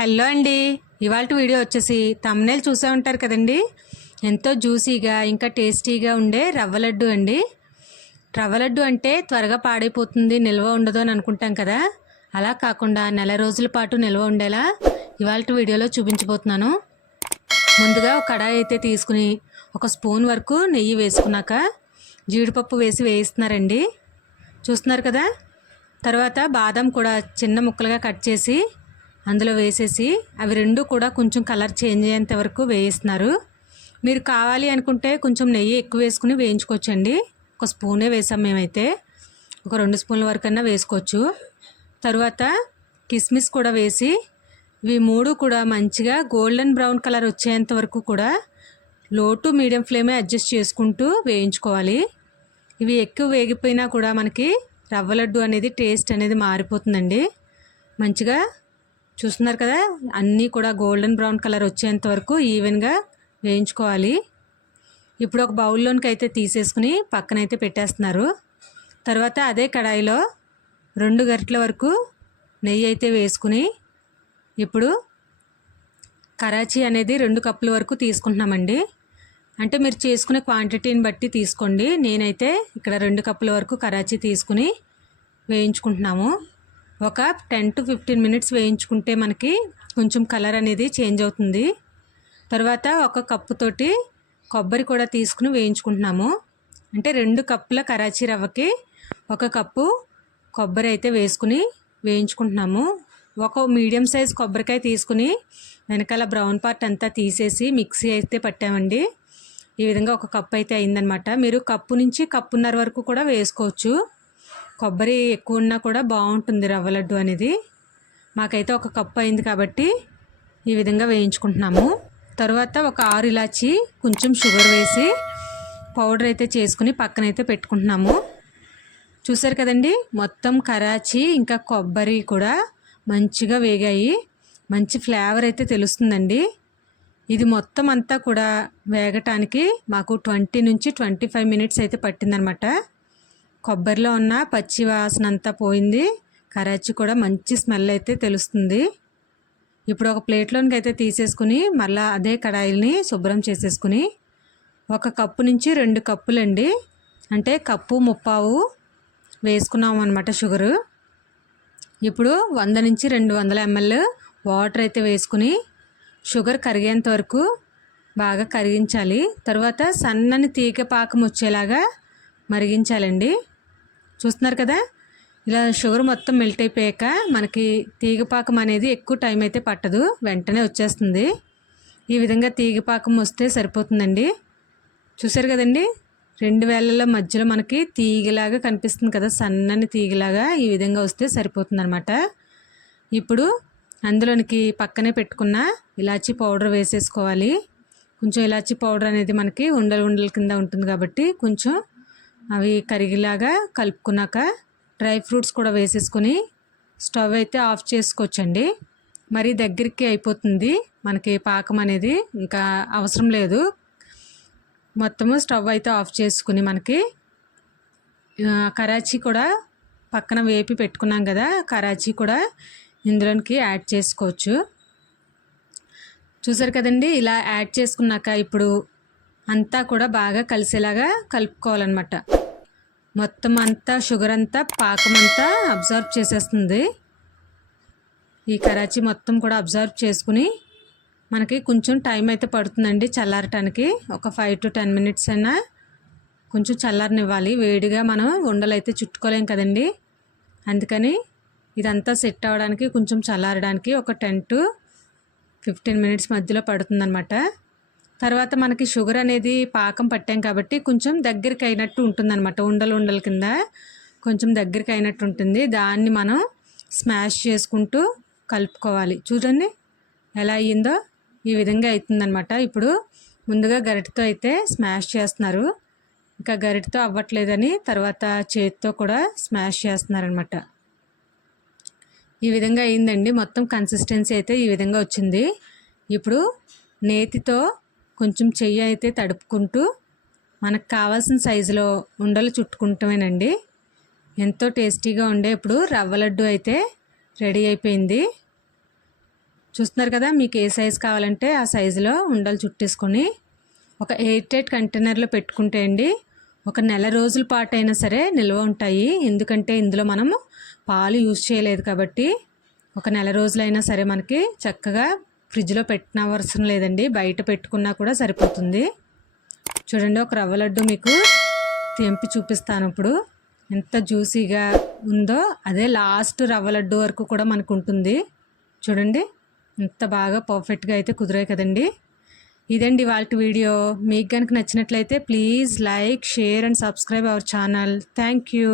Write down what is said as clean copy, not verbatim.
Hello అండి, ఇవాళ video వచ్చేసి థంబ్నెయిల్ చూసే ఉంటారు కదండి. ఎంతో జ్యూసీగా ఇంకా టేస్టీగా ఉండే రవ్వ లడ్డు అండి. రవ్వ లడ్డు అంటే త్వరగా పాడైపోతుంది, నిల్వ ఉండదు అని అనుకుంటాం కదా. అలా కాకుండా నెల రోజుల పాటు నిల్వ ఉండేలా ఇవాళ వీడియోలో చూపించబోతున్నాను. ముందుగా ఒక కడాయి అయితే తీసుకుని ఒక స్పూన్ వరకు నెయ్యి వేసుకున్నాక జీడిపప్పు వేసి వేయిస్తున్నారండి. చూస్తున్నారు కదా. తర్వాత బాదం కూడా చిన్న ముక్కలుగా కట్ చేసి అందులో వేసేసి అవి రెండు కూడా కొంచెం కలర్ చేంజ్ అయ్యేంత వరకు వేయిస్తున్నారు. మీరు కావాలి అనుకుంటే కొంచెం నెయ్యి ఎక్కువ వేసుకుని వేయించుకోవచ్చండి. ఒక స్పూనే వేసాం మేమైతే, ఒక 2 స్పూన్ల వరకన్నా వేసుకోవచ్చు. తర్వాత కిస్మిస్ కూడా వేసి ఇవి మూడు కూడా మంచిగా గోల్డెన్ బ్రౌన్ కలర్ వచ్చేంత వరకు కూడా లో టు మీడియం ఫ్లేమే అడ్జస్ట్ చేసుకుంటూ వేయించుకోవాలి. ఇవి ఎక్కువ వేగిపోయినా కూడా మనకి రవ్వ లడ్డు అనేది టేస్ట్ అనేది మారిపోతుందండి. మంచిగా చూస్తున్నారు కదా, అన్నీ కూడా గోల్డెన్ బ్రౌన్ కలర్ వచ్చేంత వరకు ఈవెన్గా వేయించుకోవాలి. ఇప్పుడు ఒక బౌల్లోనికి అయితే తీసేసుకుని పక్కనైతే పెట్టేస్తున్నారు. తర్వాత అదే కడాయిలో 2 గరిటెల వరకు నెయ్యి అయితే వేసుకుని ఇప్పుడు కరాచీ అనేది 2 కప్పుల వరకు తీసుకుంటున్నామండి. అంటే మీరు చేసుకునే క్వాంటిటీని బట్టి తీసుకోండి. నేనైతే ఇక్కడ 2 కప్పుల వరకు కరాచీ తీసుకుని వేయించుకుంటున్నాము. ఒక 10 to 15 మినిట్స్ వేయించుకుంటే మనకి కొంచెం కలర్ అనేది చేంజ్ అవుతుంది. తర్వాత ఒక కప్పుతోటి కొబ్బరి కూడా తీసుకుని వేయించుకుంటున్నాము. అంటే 2 కప్పుల కరాచీ రవ్వకి 1 కప్పు కొబ్బరి అయితే వేసుకుని వేయించుకుంటున్నాము. ఒక మీడియం సైజ్ కొబ్బరికాయ తీసుకుని వెనకాల బ్రౌన్ పార్ట్ అంతా తీసేసి మిక్సీ అయితే పట్టామండి. ఈ విధంగా 1 కప్పు అయితే అయిందనమాట. మీరు కప్పు నుంచి కప్పున్నర వరకు కూడా వేసుకోవచ్చు. కొబ్బరి ఎక్కువ ఉన్నా కూడా బాగుంటుంది రవ్వ లడ్డు అనేది. మాకైతే 1 కప్పు అయింది కాబట్టి ఈ విధంగా వేయించుకుంటున్నాము. తర్వాత ఒక 6 ఇలాచి కొంచెం షుగర్ వేసి పౌడర్ అయితే చేసుకుని పక్కనైతే పెట్టుకుంటున్నాము. చూసారు కదండి, మొత్తం కరాచీ ఇంకా కొబ్బరి కూడా మంచిగా వేగాయి. మంచి ఫ్లేవర్ అయితే తెలుస్తుందండి. ఇది మొత్తం అంతా కూడా వేగటానికి మాకు 20 నుంచి 25 మినిట్స్ అయితే పట్టిందనమాట. కొబ్బరిలో ఉన్న పచ్చి వాసన అంతా పోయింది. కరాచీ కూడా మంచి స్మెల్ అయితే తెలుస్తుంది. ఇప్పుడు ఒక ప్లేట్లోనికి అయితే తీసేసుకుని మళ్ళీ అదే కడాయిల్ని శుభ్రం చేసేసుకుని 1 కప్పు నుంచి 2 కప్పులండి, అంటే 1.5 కప్పు వేసుకున్నాము అనమాట షుగరు. ఇప్పుడు 100 నుంచి 200 ml వాటర్ అయితే వేసుకుని షుగర్ కరిగేంత వరకు బాగా కరిగించాలి. తర్వాత సన్నని తీగ పాకం వచ్చేలాగా మరిగించాలండి. చూస్తున్నారు కదా, ఇలా షుగర్ మొత్తం మెల్ట్ అయిపోయాక మనకి తీగపాకం అనేది ఎక్కువ టైం అయితే పట్టదు, వెంటనే వచ్చేస్తుంది. ఈ విధంగా తీగపాకం వస్తే సరిపోతుందండి. చూసారు కదండి, 2 వేళ్ళ మధ్యలో మనకి తీగలాగా కనిపిస్తుంది కదా, సన్నని తీగలాగా. ఈ విధంగా వస్తే సరిపోతుంది అనమాట. ఇప్పుడు అందులోనికి పక్కనే పెట్టుకున్న ఇలాచీ పౌడర్ వేసేసుకోవాలి. కొంచెం ఇలాచీ పౌడర్ అనేది మనకి ఉండల కింద ఉంటుంది కాబట్టి కొంచెం అవి కరిగిలాగా కలుపుకున్నాక డ్రై ఫ్రూట్స్ కూడా వేసేసుకొని స్టవ్ అయితే ఆఫ్ చేసుకోవచ్చండి. మరి దగ్గరికి అయిపోతుంది మనకి పాకం అనేది, ఇంకా అవసరం లేదు. మొత్తము స్టవ్ అయితే ఆఫ్ చేసుకుని మనకి కరాచీ కూడా పక్కన వేపి పెట్టుకున్నాం కదా, కరాచీ కూడా ఇందులోనికి యాడ్ చేసుకోవచ్చు. చూసారు కదండి, ఇలా యాడ్ చేసుకున్నాక ఇప్పుడు అంతా కూడా బాగా కలిసేలాగా కలుపుకోవాలన్నమాట. మొత్తం అంతా షుగర్ అంతా పాకం అంతా అబ్జర్వ్ చేసేస్తుంది. ఈ కరాచీ మొత్తం కూడా అబ్జర్వ్ చేసుకుని మనకి కొంచెం టైం అయితే పడుతుందండి చల్లారటానికి. ఒక 5 to 10 మినిట్స్ అయినా కొంచెం చల్లారనివ్వాలి. వేడిగా మనం ఉండలు అయితే చుట్టుకోలేం కదండి, అందుకని ఇదంతా సెట్ అవ్వడానికి కొంచెం చల్లారడానికి ఒక 10 to 15 మినిట్స్ మధ్యలో పడుతుందన్నమాట. తర్వాత మనకి షుగర్ అనేది పాకం పట్టాం కాబట్టి కొంచెం దగ్గరికి అయినట్టు ఉంటుందన్నమాట. ఉండల కింద కొంచెం దగ్గరికి అయినట్టు ఉంటుంది. దాన్ని మనం స్మాష్ చేసుకుంటూ కలుపుకోవాలి. చూడండి ఎలా అయ్యిందో, ఈ విధంగా అవుతుందన్నమాట. ఇప్పుడు ముందుగా గరిటెతో అయితే స్మాష్ చేస్తున్నారు, ఇంకా గరిటెతో అవ్వట్లేదని తర్వాత చేతితో కూడా స్మాష్ చేస్తున్నారనమాట. ఈ విధంగా అయిందండి. మొత్తం కన్సిస్టెన్సీ అయితే ఈ విధంగా వచ్చింది. ఇప్పుడు నేతితో కొంచెం చెయ్యి అయితే తడుపుకుంటూ మనకు కావాల్సిన సైజులో ఉండలు చుట్టుకుంటామేనండి. ఎంతో టేస్టీగా ఉండే ఇప్పుడు రవ్వ లడ్డు అయితే రెడీ అయిపోయింది. చూస్తున్నారు కదా, మీకు ఏ సైజు కావాలంటే ఆ సైజులో ఉండలు చుట్టేసుకొని ఒక ఎయిర్ టైట్ కంటైనర్లో పెట్టుకుంటే అండి ఒక నెల రోజుల పాటు అయినా సరే నిల్వ ఉంటాయి. ఎందుకంటే ఇందులో మనము పాలు యూజ్ చేయలేదు కాబట్టి ఒక నెల రోజులైనా సరే మనకి చక్కగా ఫ్రిడ్జ్లో పెట్టిన అవసరం లేదండి, బయట పెట్టుకున్నా కూడా సరిపోతుంది. చూడండి, ఒక రవ్వ లడ్డు మీకు తెంపి చూపిస్తాను ఇప్పుడు. ఎంత జ్యూసీగా ఉందో అదే లాస్ట్ రవ్వ లడ్డు వరకు కూడా మనకు ఉంటుంది. చూడండి ఎంత బాగా పర్ఫెక్ట్గా అయితే కుదిరాయి కదండి. ఇదండి ఇవాల్టి వీడియో. మీకు కనుక నచ్చినట్లయితే please like, share and subscribe our channel. Thank you.